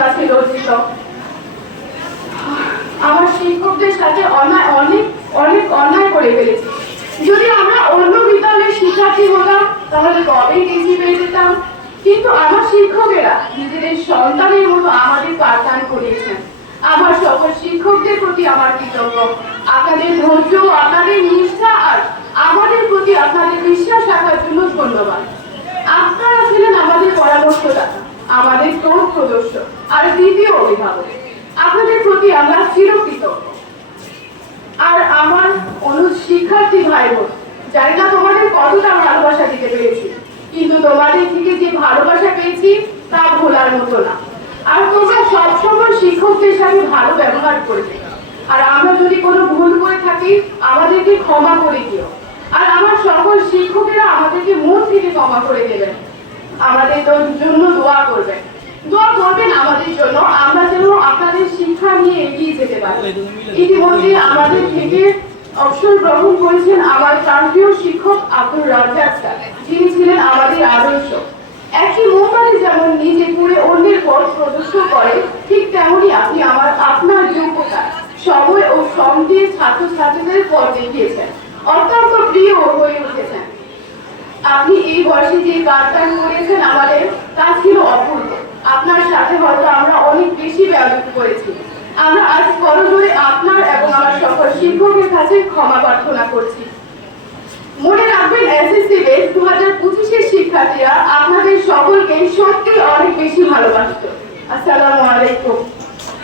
কাছে লজ্জিত আমার শিক্ষকদের সাথে অন্যায় অনেক অনেক অন্যায় করে ফেলেছি। যদি আমরা অন্য বিদ্যালয়ের শিক্ষার্থী হতাম, তাহলে কবেই ডিগ্রি পেয়ে যেতাম? কিন্তু আমার শিক্ষকেরা নিজেদের সন্তানের মতো আমাদের পাঠদান করিয়েছেন। আমার সকল শিক্ষকদের প্রতি আমার কৃতজ্ঞ। আপনাদের ধৈর্য, আপনাদের নিষ্ঠা আর আমাদের প্রতি আপনাদের বিশ্বাস রাখার জন্য ধন্যবাদ আপনারা ছিলেন আমাদের পরামর্শদাতা আমাদের পথ প্রদর্শক আর দ্বিতীয় অভিভাবক। আপনাদের প্রতি আমরা চিরকৃতজ্ঞ। আর আমার অনুজ শিক্ষার্থী ভাই বোন জানি না তোমাদের কতটা ভালোবাসা দিতে পেরেছি, কিন্তু তোমাদের থেকে যে ভালোবাসা পেয়েছি তা ভোলার মতো না। আর তোমরা সবসময় শিক্ষকদের সাথে ভালো ব্যবহার করবে আর আমরা যদি কোনো ভুল করে থাকি, আমাদেরকে ক্ষমা করে দিও। আর আমার সকল শিক্ষকেরা আমাদেরকে মন থেকে ক্ষমা করে দেবেন। আমাদের জন্য দোয়া করবেন। দোয়া করবেন আমাদের জন্য, আমরা যেন আপনাদের শিক্ষা নিয়ে এগিয়ে যেতে পারি। ইতিমধ্যে আমাদের থেকে অবসর গ্রহণ করেছেন আমার প্রান্তীয় শিক্ষক আব্দুর রাজ্জাক যিনি ছিলেন আমাদের আদর্শ। একই মোমবাতি যেমন নিজে পুরে অন্যের পথ প্রদর্শন করে, ঠিক তেমনই আপনি আমার, আপনার যোগ্যতা সময় ও শ্রম দিয়ে ছাত্রছাত্রীদের পথ দেখিয়েছেন। অত্যন্ত প্রিয় হয়ে উঠেছেন। আপনি এই বয়সে যে বার্তা করেছেন অপূর্ব আপনার সাথে হয়তো আমরা অনেক বেশি ব্যবহৃত করেছি। আমরা আজ করজোরে আপনার এবং আমার সকল শিক্ষকের কাছে ক্ষমা প্রার্থনা করছি। মনে রাখবেন, এসএসসি বেস দু হাজার পঁচিশের শিক্ষার্থীরা আপনাদের সকলকে সত্যি অনেক বেশি ভালোবাসত। আসসালামু আলাইকুম।